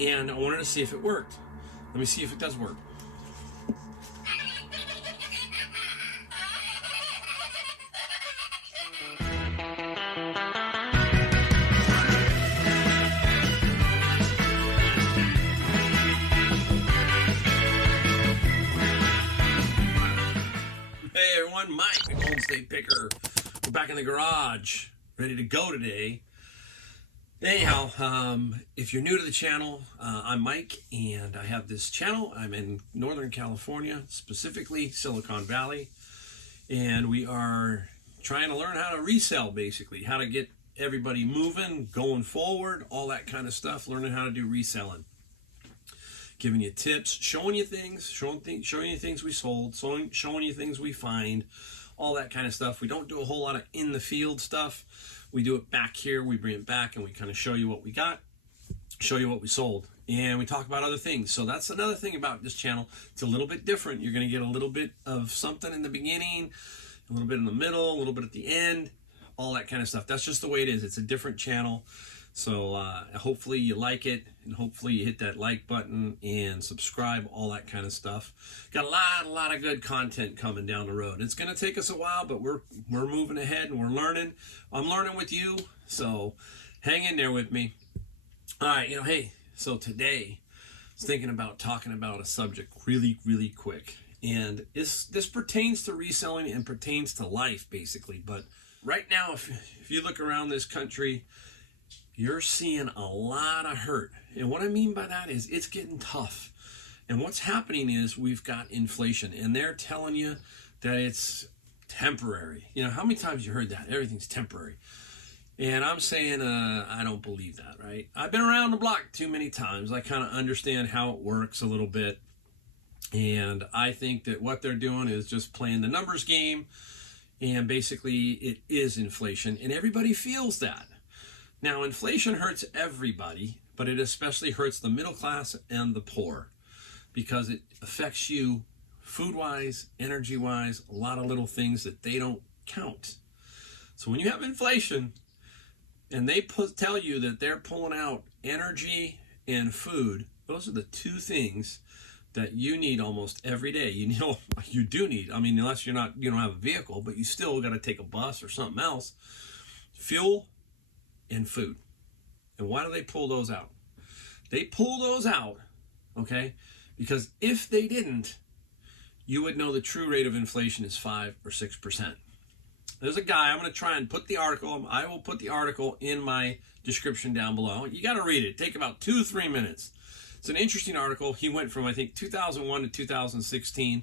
and I wanted to see if it worked. Let me see if it does work. Hey everyone, Mike, the Golden State Picker. We're back in the garage, ready to go today. Anyhow, if you're new to the channel, I'm Mike, and I have this channel. I'm in Northern California, specifically Silicon Valley, and we are trying to learn how to resell, basically, how to get everybody moving, going forward, all that kind of stuff, learning how to do reselling. Giving you tips, showing you things, showing you things we sold, showing you things we find, all that kind of stuff. We don't do a whole lot of in the field stuff. We do it back here. We bring it back and we kind of show you what we got, show you what we sold, and we talk about other things. So that's another thing about this channel. It's a little bit different. You're going to get a little bit of something in the beginning, a little bit in the middle, a little bit at the end, all that kind of stuff. That's just the way it is. It's a different channel. So hopefully you like it, and hopefully you hit that like button and subscribe, all that kind of stuff. Got a lot of good content coming down the road. It's going to take us a while, but we're moving ahead and we're learning. I'm learning with you, so hang in there with me. All right, hey, so today I was thinking about talking about a subject really quick. And this pertains to reselling and pertains to life, basically. But right now, if you look around this country, you're seeing a lot of hurt. And what I mean by that is it's getting tough. And what's happening is we've got inflation, and they're telling you that it's temporary. How many times you heard that? Everything's temporary. And I'm saying, I don't believe that, right? I've been around the block too many times. I kind of understand how it works a little bit. And I think that what they're doing is just playing the numbers game. And basically it is inflation, and everybody feels that. Now, inflation hurts everybody, but it especially hurts the middle class and the poor because it affects you food-wise, energy-wise, a lot of little things that they don't count. So when you have inflation and they tell you that they're pulling out energy and food, those are the two things that you need almost every day. You do need, unless you don't have a vehicle, but you still got to take a bus or something else. Fuel and food. And why do they pull those out? They pull those out, okay, because if they didn't, you would know the true rate of inflation is 5 or 6%. There's a guy, I'm going to try and put the article, I will put the article in my description down below. You got to read it. Take about 2-3 minutes. It's an interesting article. He went from, I think, 2001 to 2016.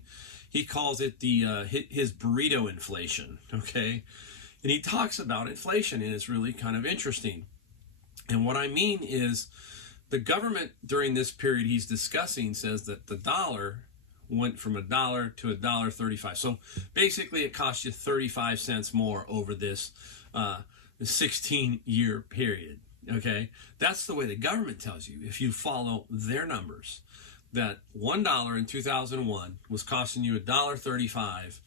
He calls it his burrito inflation, okay? And he talks about inflation, and it's really kind of interesting. And what I mean is the government during this period he's discussing says that the dollar went from $1 to $1.35. So basically it cost you 35 cents more over this 16-year period. Okay, that's the way the government tells you. If you follow their numbers, that $1 in 2001 was costing you $1.35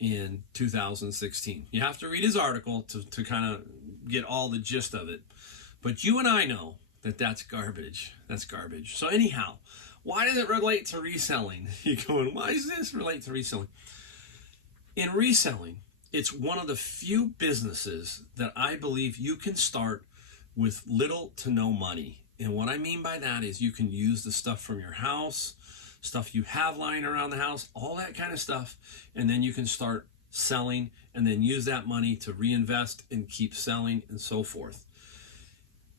in 2016. You have to read his article to kind of get all the gist of it. But you and I know that that's garbage. That's garbage. So anyhow, why does it relate to reselling? You're going, why does this relate to reselling? In reselling, it's one of the few businesses that I believe you can start with little to no money. And what I mean by that is you can use the stuff from your house, stuff you have lying around the house, all that kind of stuff, and then you can start selling and then use that money to reinvest and keep selling and so forth.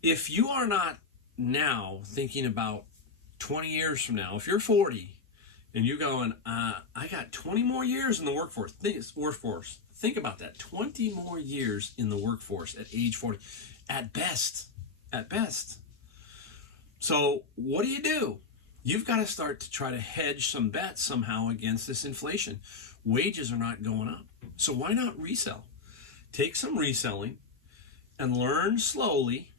If you are not now thinking about 20 years from now, if you're 40 and you're going, I got 20 more years in the workforce, think about that, 20 more years in the workforce at age 40, at best. So what do? You've got to start to try to hedge some bets somehow against this inflation. Wages are not going up. So why not resell? Take some reselling and learn slowly.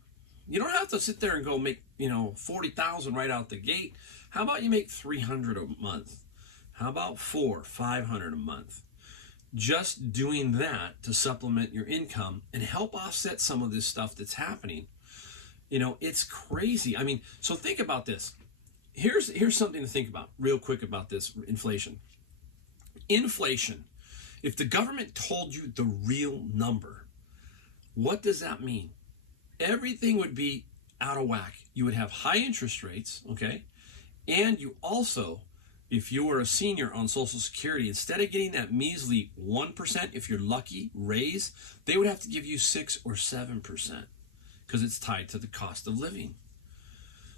You don't have to sit there and go make, $40,000 right out the gate. How about you make $300 a month? How about $500 a month? Just doing that to supplement your income and help offset some of this stuff that's happening. You know, it's crazy. I mean, so think about this. Here's something to think about real quick about this inflation. Inflation. If the government told you the real number, what does that mean? Everything would be out of whack. You would have high interest rates, okay? And you also, if you were a senior on Social Security, instead of getting that measly 1%, if you're lucky, raise, they would have to give you 6 or 7% because it's tied to the cost of living.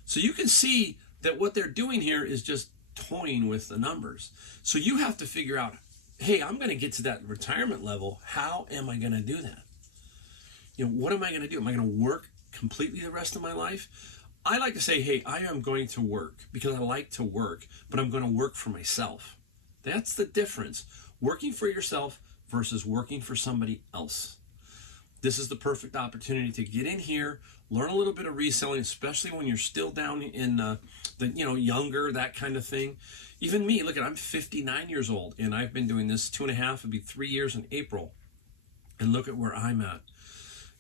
So you can see that what they're doing here is just toying with the numbers. So you have to figure out, hey, I'm going to get to that retirement level. How am I going to do that? You know, what am I going to do? Am I going to work completely the rest of my life? I like to say, hey, I am going to work because I like to work, but I'm going to work for myself. That's the difference. Working for yourself versus working for somebody else. This is the perfect opportunity to get in here, learn a little bit of reselling, especially when you're still down in the younger, that kind of thing. Even me, look at, I'm 59 years old, and I've been doing this 2.5, it'll be 3 years in April. And look at where I'm at.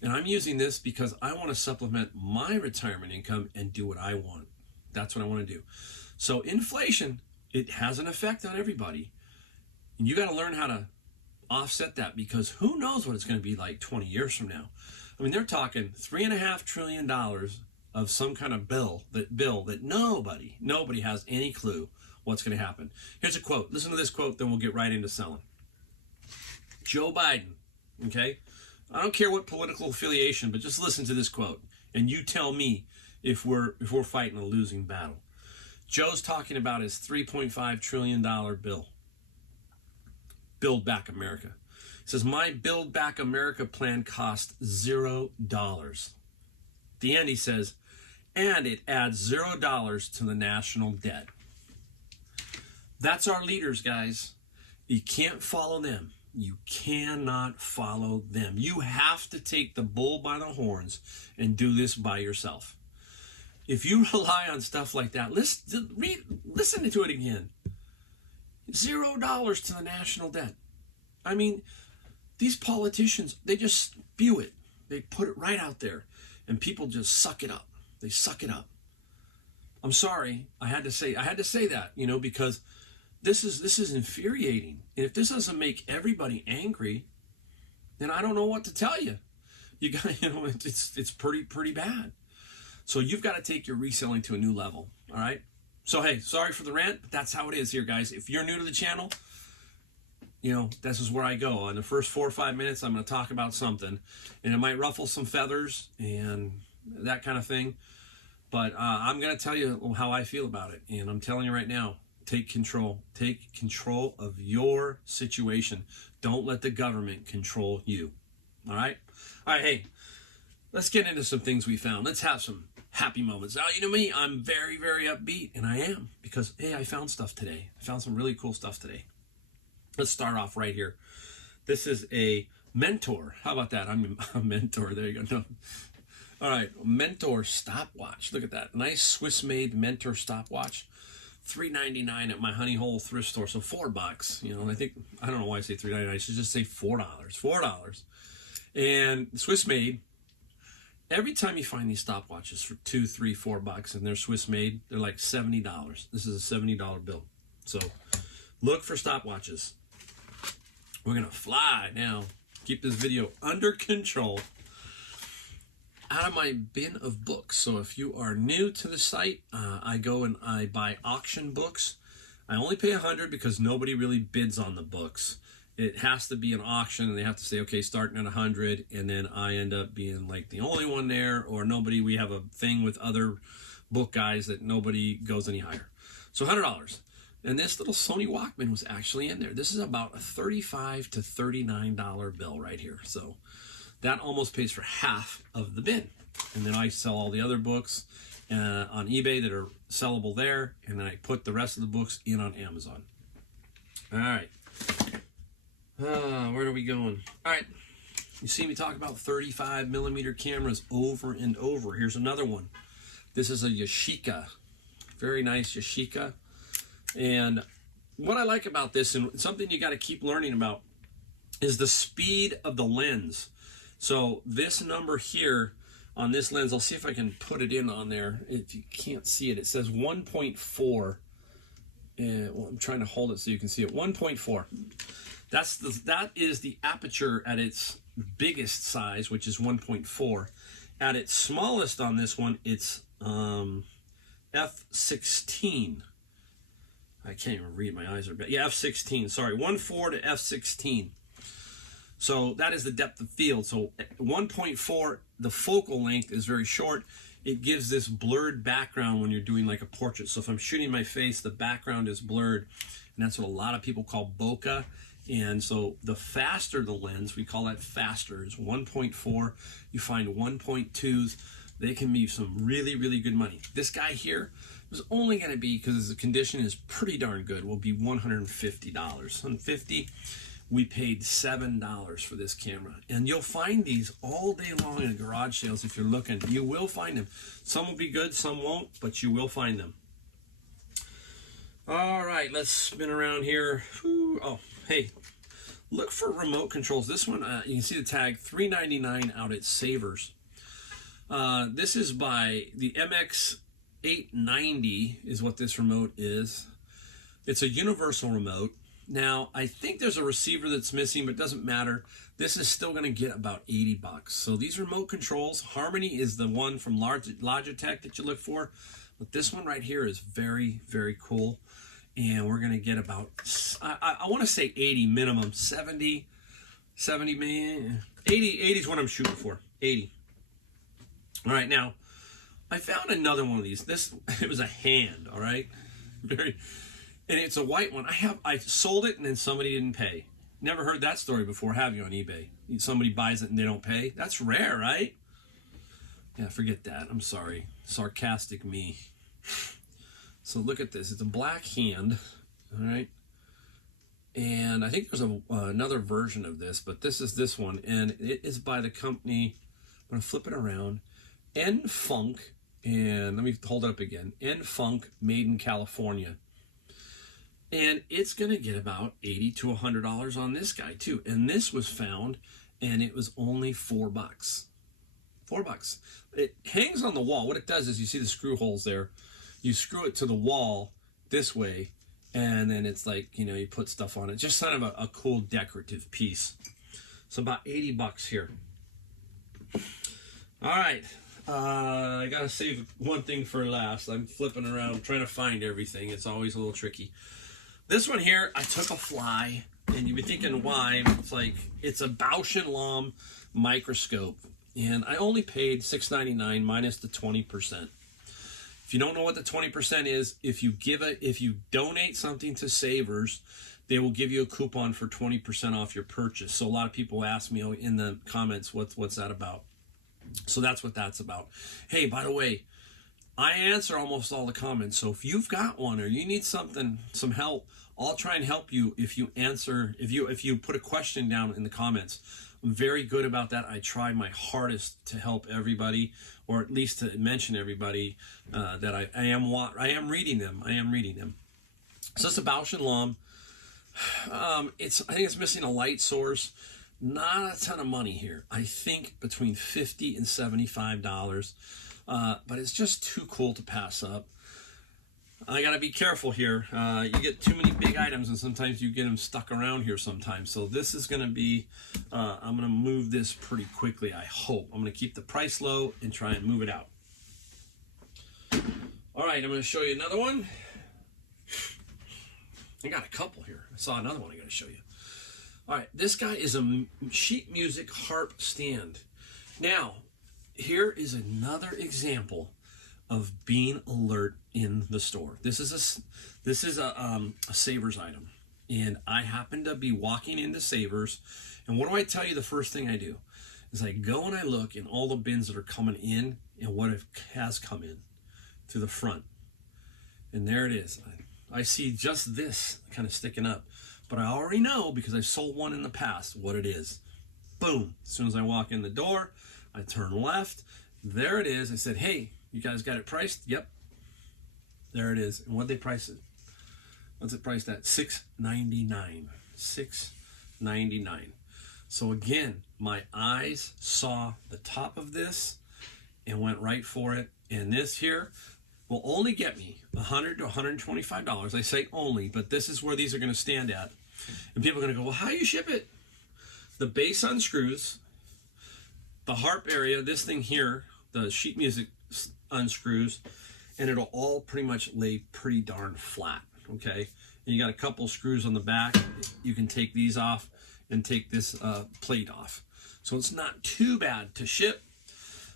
And I'm using this because I want to supplement my retirement income and do what I want. That's what I want to do. So inflation, it has an effect on everybody. And you got to learn how to offset that, because who knows what it's going to be like 20 years from now. I mean, they're talking $3.5 trillion of some kind of bill that nobody has any clue what's going to happen. Here's a quote. Listen to this quote, then we'll get right into selling. Joe Biden, okay? I don't care what political affiliation, but just listen to this quote, and you tell me if we're fighting a losing battle. Joe's talking about his $3.5 trillion bill. Build Back America. He says, my Build Back America plan cost $0. At the end, he says, and it adds $0 to the national debt. That's our leaders, guys. You can't follow them. You cannot follow them. You have to take the bull by the horns and do this by yourself. If you rely on stuff like that, listen to it again. $0 to the national debt. I mean, these politicians, they just spew it. They put it right out there, and people just suck it up. They suck it up. I'm sorry, I had to say that, because this is infuriating. And if this doesn't make everybody angry, then I don't know what to tell you. You got, it's pretty bad. So you've got to take your reselling to a new level. All right. So, hey, sorry for the rant, but that's how it is here, guys. If you're new to the channel, this is where I go. In the first 4 or 5 minutes, I'm going to talk about something, and it might ruffle some feathers and that kind of thing. But I'm going to tell you how I feel about it. And I'm telling you right now, take control. Take control of your situation. Don't let the government control you. All right? All right, hey, let's get into some things we found. Let's have some happy moments. Now, you know me, I'm very, very upbeat, and I am, because, hey, I found stuff today. I found some really cool stuff today. Let's start off right here. This is a Mentor. How about that? I'm a Mentor. There you go. No. All right, Mentor stopwatch. Look at that. Nice Swiss-made Mentor stopwatch. $3.99 at my Honey Hole thrift store, so $4. I don't know why I say $3.99. I should just say $4. $4. And Swiss-made. Every time you find these stopwatches for $2, $3, $4, and they're Swiss-made, they're like $70. This is a $70 bill. So look for stopwatches. We're gonna fly now. Keep this video under control. Out of my bin of books. So if you are new to the site, I go and I buy auction books. I only pay $100 because nobody really bids on the books. It has to be an auction, and they have to say, okay, starting at $100, and then I end up being like the only one there, or nobody. We have a thing with other book guys that nobody goes any higher. So $100. And this little Sony Walkman was actually in there. This is about a $35 to $39 bill right here. So that almost pays for half of the bin. And then I sell all the other books on eBay that are sellable there, and then I put the rest of the books in on Amazon. All right. Where are we going? All right. You see me talk about 35 millimeter cameras over and over. Here's another one. This is a Yashica. Very nice Yashica. And what I like about this, and something you got to keep learning about, is the speed of the lens. So this number here on this lens. I'll see if I can put it in on there. If you can't see it, it says 1.4. Well, I'm trying to hold it so you can see it. 1.4. That is the aperture at its biggest size, which is 1.4. At its smallest on this one, it's f16. I can't even read, my eyes are bad. Yeah, f16, sorry, 1.4 to f16. So that is the depth of field. So 1.4, the focal length is very short. It gives this blurred background when you're doing like a portrait. So if I'm shooting my face, the background is blurred, and that's what a lot of people call bokeh. And so the faster the lens, we call that faster, is 1.4. You find 1.2s, they can be some really, really good money. This guy here is only going to be, because the condition is pretty darn good, will be $150. $150. We paid $7 for this camera. And you'll find these all day long in garage sales if you're looking. You will find them. Some will be good, some won't, but you will find them. All right, let's spin around here. Oh, hey, look for remote controls. This one, you can see the tag, $3.99 out at Savers. This is by the MX890 is what this remote is. It's a universal remote. Now, I think there's a receiver that's missing, but it doesn't matter. This is still going to get about 80 bucks. So these remote controls, Harmony is the one from Logitech that you look for. But this one right here is very, very cool. And we're going to get about, I want to say 80 minimum, 70 man, 80 is what I'm shooting for, 80. All right, now, I found another one of these. It was a hand, all right? And it's a white one. I sold it and then somebody didn't pay. Never heard that story before, have you, on eBay? Somebody buys it and they don't pay? That's rare, right? Yeah, forget that. I'm sorry. Sarcastic me. So look at this. It's a black hand, all right? And I think there's another version of this, but this is this one. And it is by the company, I'm going to flip it around, N-Funk. And let me hold it up again. N-Funk, made in California. And it's going to get about $80 to $100 on this guy too. And this was found, and it was only $4. $4. It hangs on the wall. What it does is, you see the screw holes there. You screw it to the wall this way, and then it's like, you know, you put stuff on it. Just kind of a cool decorative piece. So about 80 bucks here. All right. I got to save one thing for last. I'm flipping around, trying to find everything. It's always a little tricky. This one here, I took a fly, and you'd be thinking, why? It's like, it's a Bausch & Lomb microscope, and I only paid $6.99 minus the 20%. If you don't know what the 20% is, if you donate something to Savers, they will give you a coupon for 20% off your purchase. So a lot of people ask me in the comments, what's that about? So that's what that's about. Hey, by the way, I answer almost all the comments. So if you've got one or you need some help, I'll try and help you if you put a question down in the comments. I'm very good about that. I try my hardest to help everybody, or at least to mention everybody that I am reading them. I am reading them. So it's a Bausch & Lomb. I think it's missing a light source. Not a ton of money here. I think between $50 and $75. But it's just too cool to pass up. I got to be careful here. You get too many big items, and sometimes you get them stuck around here sometimes. So this is going to be, I'm going to move this pretty quickly, I hope. I'm going to keep the price low and try and move it out. All right, I'm going to show you another one. I got a couple here. I saw another one I got to show you. All right, this guy is a sheet music harp stand. Now, here is another example of being alert in the store. This is a Savers item, and I happen to be walking into Savers, and what do I tell you? The first thing I do is I go and I look in all the bins that are coming in and what has come in to the front, and there it is. I see just this kind of sticking up, but I already know, because I've sold one in the past, what it is. Boom! As soon as I walk in the door, I turn left. There it is. I said, hey, you guys got it priced? Yep. There it is. And what'd they price it? What's it priced at? $6.99. $6.99. So again, my eyes saw the top of this, and went right for it. And this here will only get me $100 to $125. I say only, but this is where these are going to stand at. And people are going to go, well, how do you ship it? The base unscrews, the harp area, this thing here, the sheet music unscrews, and it'll all pretty much lay pretty darn flat, okay? And you got a couple screws on the back. You can take these off and take this plate off. So it's not too bad to ship,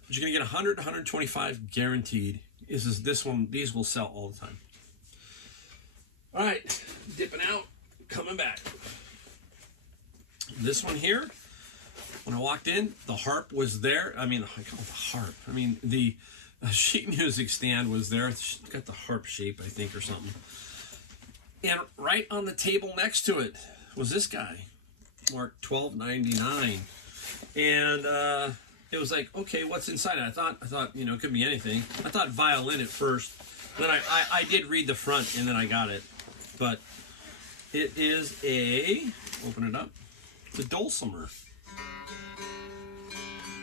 but you're gonna get 100 to 125 guaranteed. This one, these will sell all the time. All right, dipping out, coming back. This one here, when I walked in, the harp was there. I mean, I call it the harp. I mean, the sheet music stand was there. It's got the harp shape, I think, or something. And right on the table next to it was this guy, marked $12.99. And it was like, okay, what's inside it? I thought, you know, it could be anything. I thought violin at first. Then I did read the front, and then I got it. But it is open it up, the Dulcimer.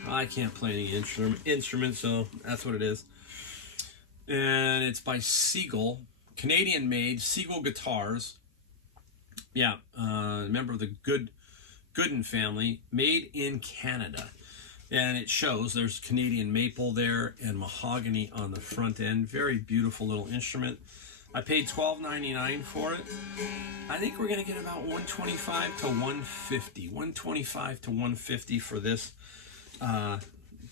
I can't play any instrument, so that's what it is. And it's by Siegel, Canadian-made Siegel guitars. Yeah, member of the Goodwill family, made in Canada. And it shows there's Canadian maple there and mahogany on the front end. Very beautiful little instrument. I paid $12.99 for it. I think we're gonna get about $125 to $150. $125 to $150 for this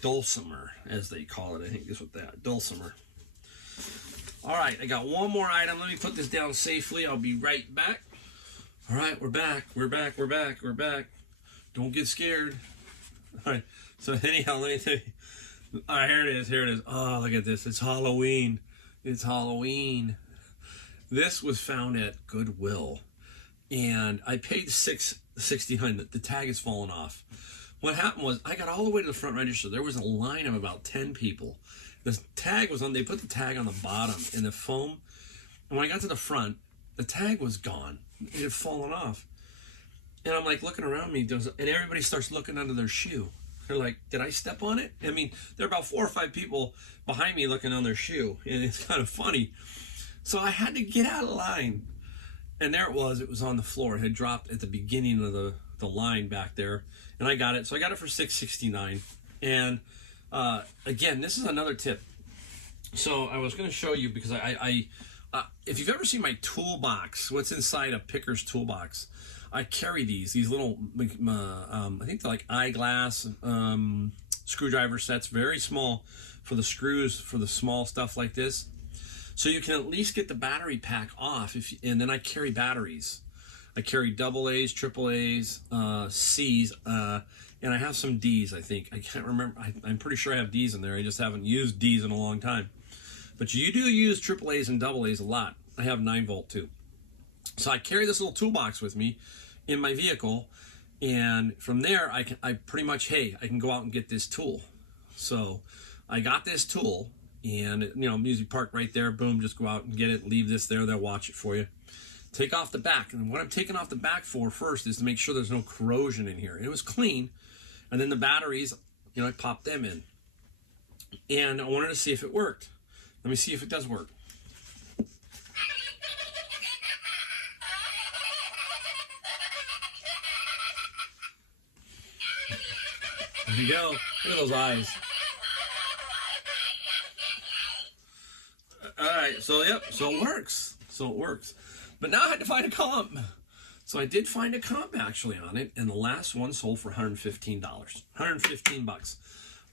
Dulcimer, as they call it. I think is what that Dulcimer. All right, I got one more item. Let me put this down safely. I'll be right back. All right, we're back. We're back. We're back. We're back. Don't get scared. All right. So anyhow, let me tell you. All right, here it is. Here it is. Oh, look at this. It's Halloween. It's Halloween. This was found at Goodwill, and I paid $6.69. The tag has fallen off. What happened was I got all the way to the front register. There was a line of about 10 people. The tag was on. They put the tag on the bottom in the foam, and when I got to the front, the tag was gone. It had fallen off, and I'm like looking around me, and everybody starts looking under their shoe. They're like, did I step on it? I mean, there are about 4 or 5 people behind me looking on their shoe, and it's kind of funny. So I had to get out of line, and there it was. It was on the floor. It had dropped at the beginning of the line back there, and I got it. So I got it for $6.69. And again, this is another tip. So I was going to show you, because I if you've ever seen my toolbox, what's inside a picker's toolbox, I carry these little, I think they're like eyeglass screwdriver sets, very small for the screws, for the small stuff like this. So you can at least get the battery pack off, and then I carry batteries. I carry AA's, AAA's, C's, and I have some D's, I think. I can't remember. I'm pretty sure I have D's in there. I just haven't used D's in a long time. But you do use AAA's and AA's a lot. I have 9-volt too. So I carry this little toolbox with me in my vehicle, and from there I pretty much, I can go out and get this tool. So I got this tool, and you know, music park right there, boom, just go out and get it, leave this there, they'll watch it for you. Take off the back, and what I'm taking off the back for first is to make sure there's no corrosion in here. And it was clean, and then the batteries, you know, I popped them in, and I wanted to see if it worked. Let me see if it does work. There you go. Look at those eyes. All right, so yep, so it works. But now I had to find a comp. So I did find a comp actually on it, and the last one sold for $115. $115.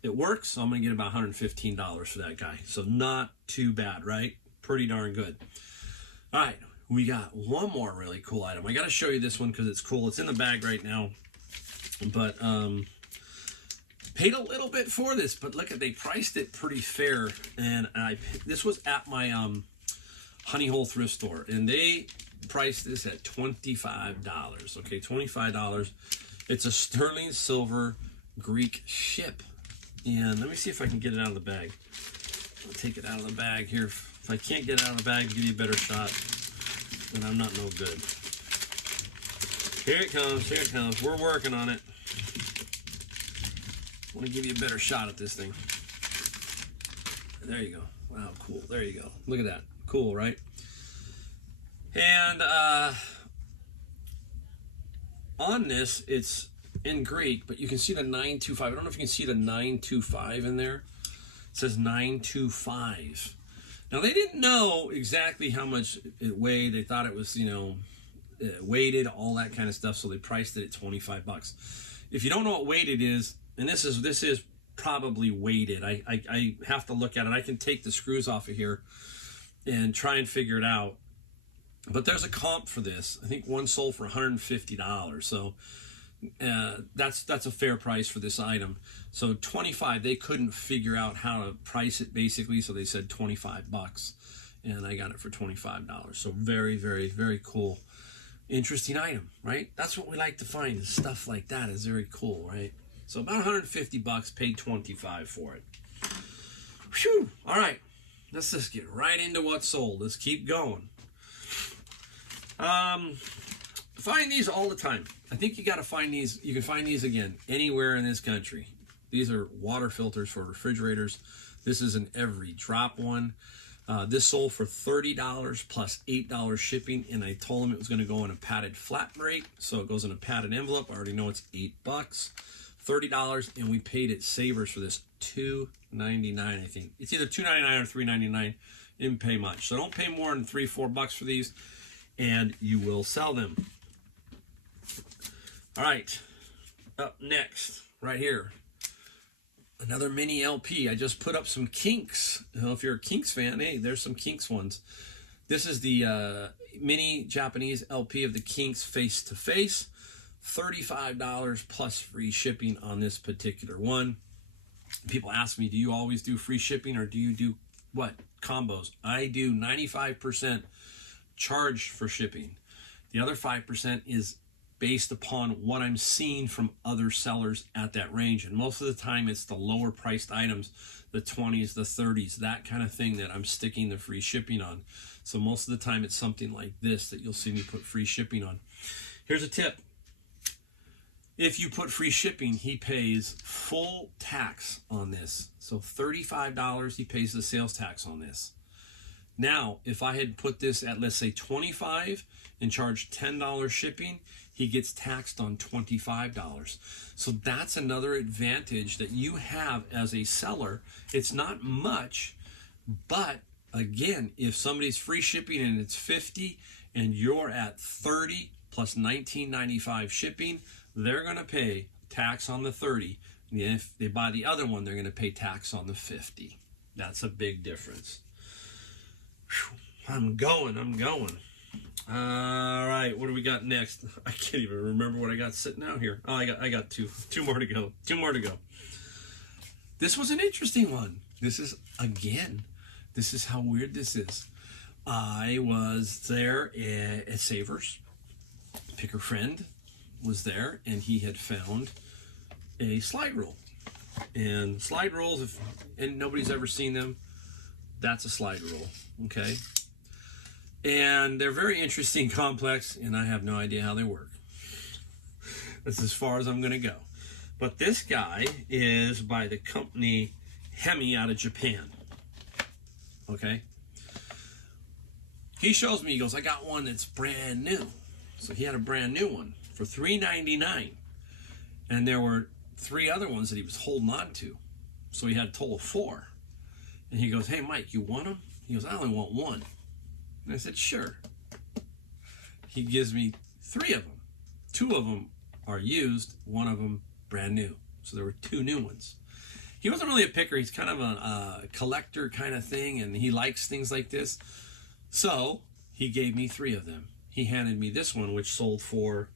It works, so I'm gonna get about $115 for that guy. So not too bad, right? Pretty darn good. All right, we got one more really cool item. I gotta show you this one because it's cool. It's in the bag right now, but paid a little bit for this, but look at, they priced it pretty fair. And this was at my Honey Hole thrift store, and they priced this at $25. Okay, $25. It's a sterling silver Greek ship. And let me see if I can get it out of the bag. I'll take it out of the bag here. If I can't get it out of the bag to give you a better shot, then I'm not no good. Here it comes, here it comes. We're working on it. I want to give you a better shot at this thing. There you go. Wow, cool. There you go. Look at that. Cool, right? And on this, it's in Greek, but you can see the 925. I don't know if you can see the 925 in there. It says 925. Now, they didn't know exactly how much it weighed. They thought it was, you know, weighted, all that kind of stuff, so they priced it at 25 bucks. If you don't know what weighted is, and this is probably weighted. I have to look at it. I can take the screws off of here and try and figure it out. But there's a comp for this. I think one sold for $150. So that's a fair price for this item. So 25, they couldn't figure out how to price it basically, so they said 25 bucks. And I got it for $25. So very, very, very cool. Interesting item, right? That's what we like to find. Stuff like that is very cool, right? So about 150 bucks, paid 25 for it. Whew. All right, let's just get right into what's sold. Let's keep going. Find these all the time. I think you got to find these. You can find these again anywhere in this country. These are water filters for refrigerators. This is an every drop one. This sold for $30 plus $8 shipping, and I told them it was going to go in a padded flat rate, so it goes in a padded envelope. I already know it's $8, $30, and we paid at Savers for this $2.99. I think it's either $2.99 or $3.99. Didn't pay much, so don't pay more than $3-4 for these, and you will sell them. All right, up next, right here. Another mini LP. I just put up some Kinks. You know, if you're a Kinks fan, hey, there's some Kinks ones. This is the mini Japanese LP of the Kinks Face to Face. $35 plus free shipping on this particular one. People ask me, do you always do free shipping or do you do what? Combos. I do 95% charge for shipping. The other 5% is based upon what I'm seeing from other sellers at that range. And most of the time it's the lower priced items, the 20s, the 30s, that kind of thing that I'm sticking the free shipping on. So most of the time it's something like this that you'll see me put free shipping on. Here's a tip. If you put free shipping, he pays full tax on this. So $35, he pays the sales tax on this. Now, if I had put this at, let's say, $25 and charged $10 shipping, he gets taxed on $25. So that's another advantage that you have as a seller. It's not much, but again, if somebody's free shipping and it's $50 and you're at $30 plus $19.95 shipping, they're going to pay tax on the $30. And if they buy the other one, they're going to pay tax on the $50. That's a big difference. Whew. I'm going. All right, what do we got next? I can't even remember what I got sitting out here. Oh, I got two more to go. This was an interesting one. This is how weird this is. I was there at Savers. Picker friend was there, and he had found a slide rule. And slide rules, and nobody's ever seen them, that's a slide rule, okay? And they're very interesting, complex, and I have no idea how they work. That's as far as I'm going to go. But this guy is by the company Hemi out of Japan. Okay? He shows me, he goes, I got one that's brand new. So he had a brand new one for $3.99. And there were 3 other ones that he was holding on to. So he had a total of 4. And he goes, hey, Mike, you want them? He goes, I only want one. And I said, sure. He gives me 3 of them. 2 of them are used, 1 of them brand new. So there were 2 new ones. He wasn't really a picker. He's kind of a collector kind of thing, and he likes things like this. So he gave me 3 of them. He handed me this one, which sold for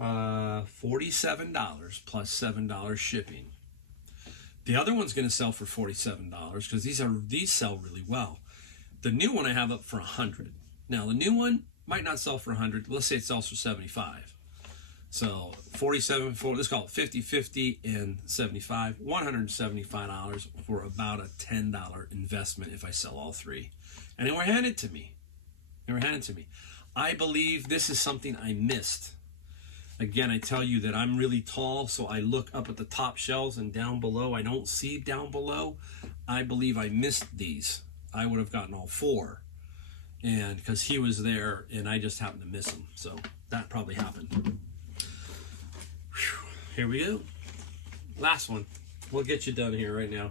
$47 plus $7 shipping. The other one's going to sell for $47 because these sell really well. The new one I have up for $100. Now the new one might not sell for $100. Let's say it sells for $75. So 47 for, let's call it 50-50 and 75, $175 for about a $10 investment if I sell all 3. And they were handed to me. I believe this is something I missed. Again, I tell you that I'm really tall, so I look up at the top shelves and down below. I don't see down below. I believe I missed these. I would have gotten all 4. And because he was there and I just happened to miss him. So that probably happened. Whew. Here we go. Last one. We'll get you done here right now.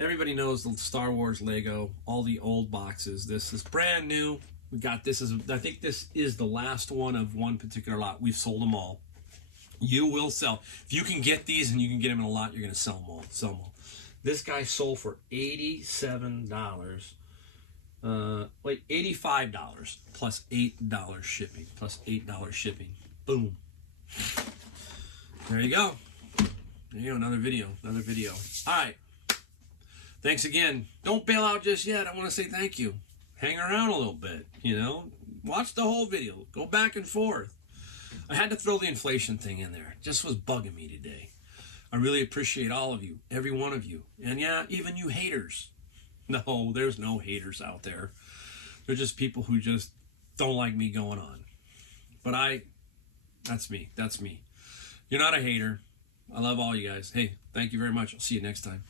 Everybody knows the Star Wars Lego, all the old boxes. This is brand new. We got this I think this is the last one of one particular lot. We've sold them all. You will sell. If you can get these and you can get them in a lot, you're going to sell them all. Sell them all. This guy sold for $87. Wait, $85 plus $8 shipping. Plus $8 shipping. Boom. There you go. There you go. Another video. Another video. All right. Thanks again. Don't bail out just yet. I want to say thank you. Hang around a little bit, you know. Watch the whole video. Go back and forth. I had to throw the inflation thing in there. It just was bugging me today. I really appreciate all of you, every one of you. And yeah, even you haters. No, there's no haters out there. They're just people who just don't like me going on. But that's me. That's me. You're not a hater. I love all you guys. Hey, thank you very much. I'll see you next time.